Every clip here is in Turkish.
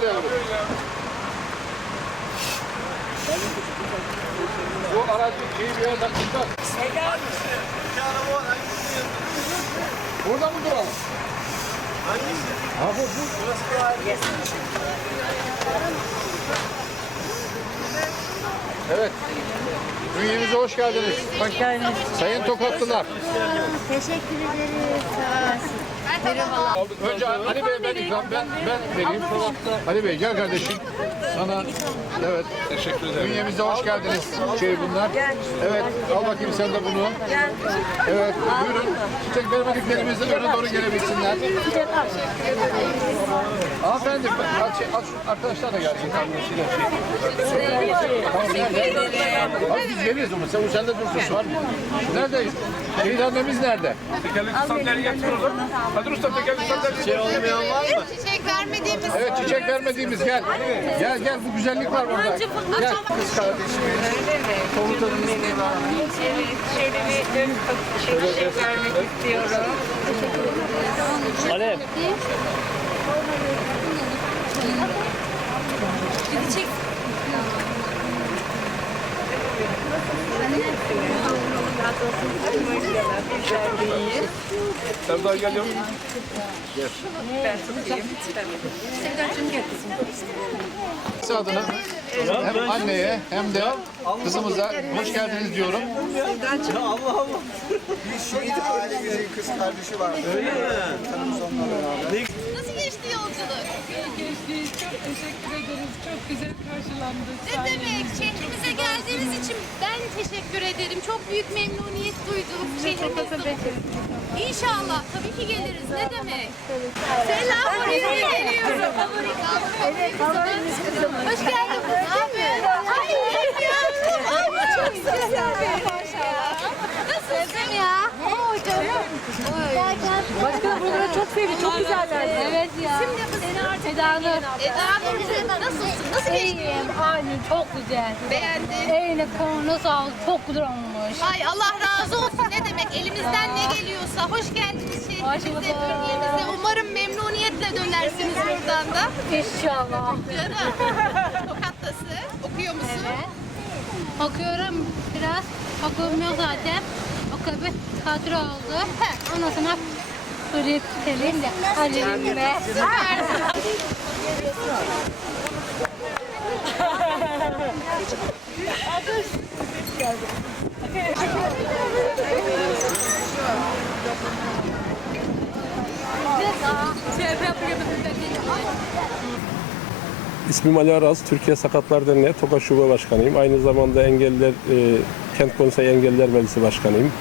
arayalım. Bu aracı şeyi bir yerden çıkar. Burada mı duralım? Ha bu bu. Evet. Bünyemize hoş geldiniz. Hoş geldiniz. Sayın Tokatlılar. Teşekkür ederiz. Sağ olasın. Merhabalar. Önce Ali Bey ben ikram ben ben vereyim. Ali Bey gel kardeşim. Sana evet teşekkür ederim. Bünyemize hoş geldiniz. Şey bunlar. Evet al bakayım sen de bunu. Evet buyurun. Çiçek vermediklerimiz de öne doğru gelebilsinler. Hanımefendi şey, arkadaşlar da gelsin. Tamam, nerede? Abi biz veririz onu. Sen, sen de dursun. Var mı? Neredeyiz? Şehit annemiz nerede? Tekerlekli sandalye getiriyorlar. Kadir Usta tekerlekli sandalye. Şey olmayan var mı? Çiçek vermediğimiz Evet çiçek vermediğimiz gel. Gel gel bu güzellik var burada. Gel kız kardeşimiz. Komutanım merhaba. Evet, şöyle bir dönüp teşekkür vermek istiyorum. Alev. Serdar geliyor. Ben tutayım. Kız adına hem anneye hem de kızımıza hoş geldiniz diyorum. Şehit ailemizin kız kardeşi var. Öyle mi? Tanımız onunla beraber. Nasıl geçti yolculuk? geçti. Çok teşekkür ederiz. Çok güzel karşılandık. Ne demek? Şehrimize geldiğiniz için ben teşekkür ederim. Çok büyük memnuniyet duydum. Şehrimizde. İnşallah. Tabii ki geliriz. Ne demek? Selam. Oraya geliyorum. Evet. kızım. Hoş geldin. Ne yapıyorsun? Ay yavrum. Ay çok güzel. Maşallah. Canım. Başkanım buraları çok sevdi. Çok güzeller. Evet ya. Şimdi bu seni artık Eda Nur. Eda Nur nasılsın? Nasıl geçti? Aynı çok güzel. Beğendin. Eline koluna sağlık, çok güzel olmuş. Ay Allah razı olsun ne demek elimizden ne geliyorsa hoş geldiniz şehrimize, bölgemize. Umarım memnuniyetle dönersiniz buradan da. İnşallah. Canım. Tokattası. Okuyor musun? Okuyorum biraz, okumuyor zaten. Okuyup tatil oldu. Ondan sonra Suriye de hallelim be. İsmim Ali Araz, Türkiye Sakatlar Derneği Toka Şube Başkanıyım. Aynı zamanda Engelliler, e, Kent Konseyi Engelliler Meclisi Başkanıyım.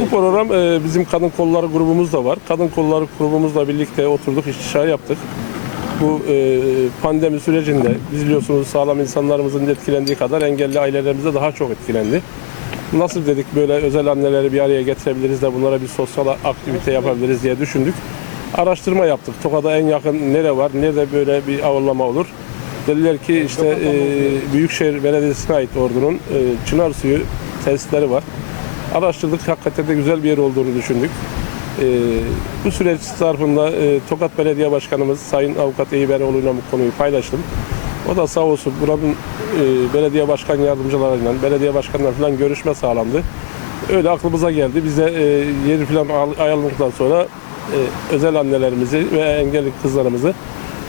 Bu program e, bizim kadın kolları grubumuz da var. Kadın kolları grubumuzla birlikte oturduk, istişare yaptık. Bu e, pandemi sürecinde biz biliyorsunuz sağlam insanlarımızın etkilendiği kadar engelli ailelerimiz de daha çok etkilendi. Nasıl dedik böyle özel anneleri bir araya getirebiliriz de bunlara bir sosyal aktivite yapabiliriz diye düşündük. Araştırma yaptık. Toka'da en yakın nere var, nerede böyle bir avlama olur. Dediler ki işte e, Büyükşehir Belediyesi'ne ait ordunun e, Çınar Suyu tesisleri var. Araştırdık. Hakikaten de güzel bir yer olduğunu düşündük. E, bu süreç zarfında e, Tokat Belediye Başkanımız Sayın Avukat Eyüberoğlu'yla bu konuyu paylaştım. O da sağ olsun buranın e, belediye başkan yardımcılarıyla, belediye başkanlarıyla falan görüşme sağlandı. Öyle aklımıza geldi. Biz de e, yeri falan al- ayarladıktan sonra e, özel annelerimizi ve engelli kızlarımızı,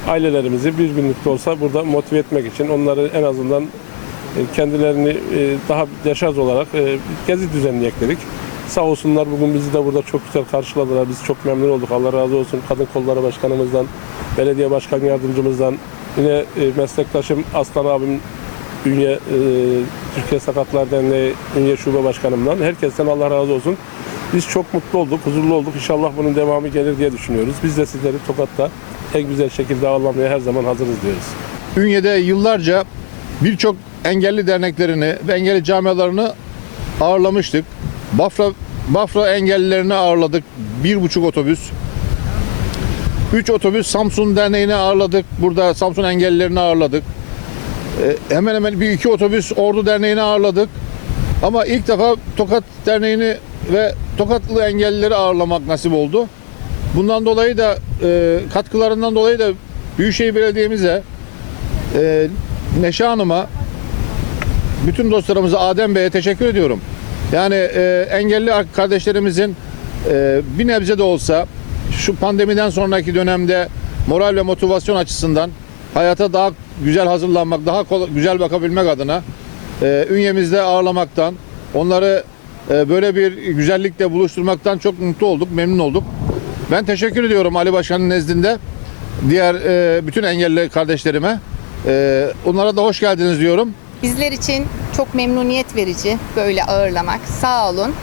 ailelerimizi bir günlük de olsa burada motive etmek için onları en azından kendilerini e, daha deşarj olarak e, gezi düzenleyek dedik. Sağ olsunlar bugün bizi de burada çok güzel karşıladılar. Biz çok memnun olduk. Allah razı olsun. Kadın Kolları Başkanımızdan, Belediye Başkan Yardımcımızdan, yine e, meslektaşım Aslan abim Ünye e, Türkiye Sakatlar Derneği Ünye Şube Başkanımdan. Herkesten Allah razı olsun. Biz çok mutlu olduk, huzurlu olduk. İnşallah bunun devamı gelir diye düşünüyoruz. Biz de sizleri Tokat'ta en güzel şekilde ağırlamaya her zaman hazırız diyoruz. Ünye'de yıllarca birçok engelli derneklerini ve engelli camialarını ağırlamıştık. Bafra, Bafra engellilerini ağırladık. Bir buçuk otobüs. Üç otobüs Samsun Derneği'ni ağırladık. Burada Samsun engellilerini ağırladık. Ee, hemen hemen bir iki otobüs Ordu Derneği'ni ağırladık. Ama ilk defa Tokat Derneği'ni ve Tokatlı engellileri ağırlamak nasip oldu. Bundan dolayı da e, katkılarından dolayı da Büyükşehir Belediye'mize, e, Neşe Hanım'a, bütün dostlarımıza Adem Bey'e teşekkür ediyorum. Yani e, engelli ar- kardeşlerimizin e, bir nebze de olsa şu pandemiden sonraki dönemde moral ve motivasyon açısından hayata daha güzel hazırlanmak, daha kol- güzel bakabilmek adına e, ünyemizde ağırlamaktan, onları e, böyle bir güzellikle buluşturmaktan çok mutlu olduk, memnun olduk. Ben teşekkür ediyorum Ali Başkan'ın nezdinde diğer e, bütün engelli kardeşlerime. E, onlara da hoş geldiniz diyorum. Bizler için çok memnuniyet verici böyle ağırlamak. Sağ olun.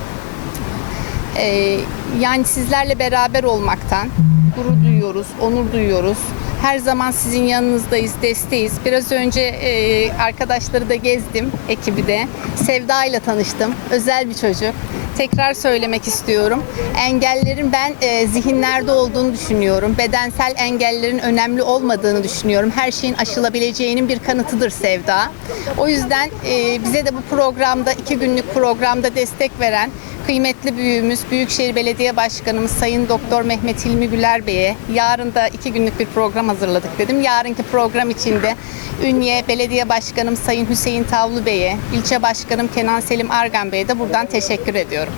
Ee, yani sizlerle beraber olmaktan gurur duyuyoruz, onur duyuyoruz. Her zaman sizin yanınızdayız, desteğiz. Biraz önce e, arkadaşları da gezdim, ekibi de. Sevda ile tanıştım. Özel bir çocuk. Tekrar söylemek istiyorum. Engellerin ben e, zihinlerde olduğunu düşünüyorum. Bedensel engellerin önemli olmadığını düşünüyorum. Her şeyin aşılabileceğinin bir kanıtıdır Sevda. O yüzden e, bize de bu programda, iki günlük programda destek veren kıymetli büyüğümüz Büyükşehir Belediye Başkanımız Sayın Doktor Mehmet Hilmi Güler Bey'e yarın da iki günlük bir program hazırladık dedim. Yarınki program içinde Ünye Belediye Başkanım Sayın Hüseyin Tavlu Bey'e, ilçe başkanım Kenan Selim Argan Bey'e de buradan teşekkür ediyorum.